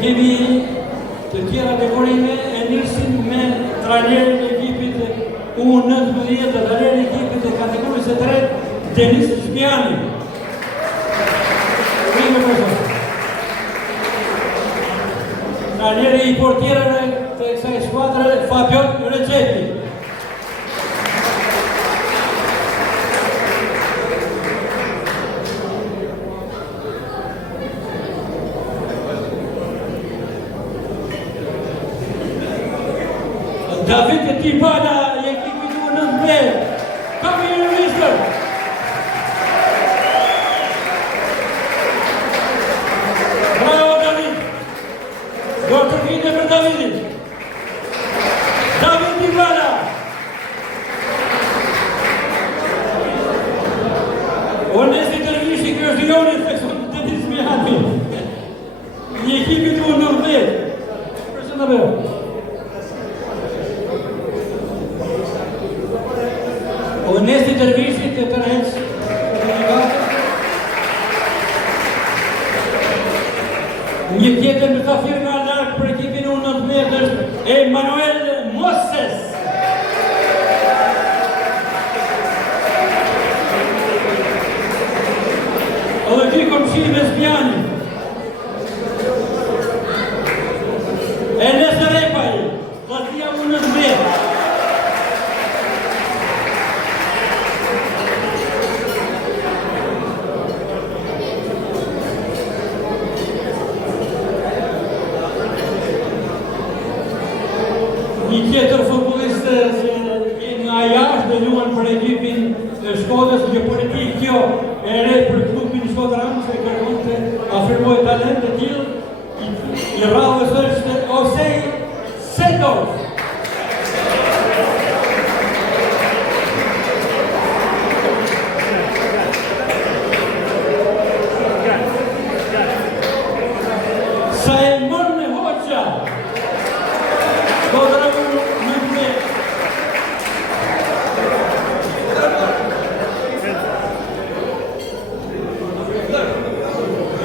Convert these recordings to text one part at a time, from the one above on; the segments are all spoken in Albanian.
kemi të tjera dekorime, e nisim me trajnerin e ekipit U19 dhe trajnerin e ekipit e kategorisë 3, Denis Shpjani. Trajneri i portierëve të kësaj skuadre, Fabian Recepi. David Tibana, i ekipit U19, Kamil Mister. Bravo David. Do të vite për Davidin. David Tibana. Onesti Dervishi, kjo është Joni, Denis Mihani. I ekipit U19. Përshënda me. Onesti Dervishi të tërheq një tjetër mysafir nga larg për ekipin U19 është Emanuel Moses. Edhe dy komshi me Zbjani. Enes Repaj, vllaznia U19. Një tjetër futbollistë që vjen nga jashtë dhe luan për ekipin e Shkodrës, një politik kjo e re për klubin Shkodran, se kërkonte afirmoi talent të tillë, i radhës është Osej Sedov. Saimon Hoxha. Shkodra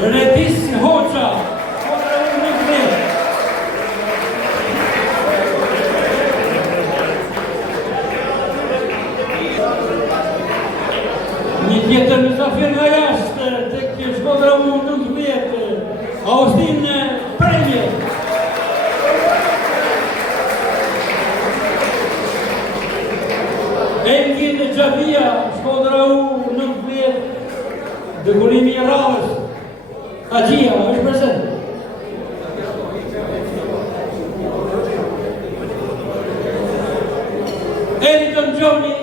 Redis Hoxha, Shkodra U19. Një tjetër mysafir nga jashtë tek Shkodra U19, Austin Premje. Engin Gjabia, Shkodra U19, dekorimi i radhës. Haxhia, është prezent. Eriton Gjoni,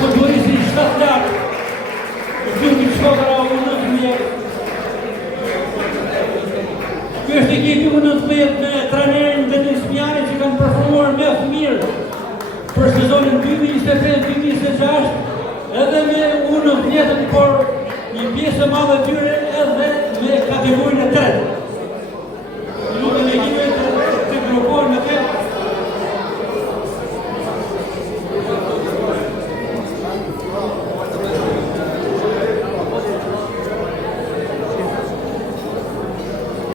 futbollisti shtatlak, i klubit Shkodra U19. Ky është ekipi U19 me trajnerin Denis Mihani që kanë performuar mjaft mirë për sezonin 2025-2026, edhe me U19, por një pjesë e madhe tyre edhe me kategorinë e 3.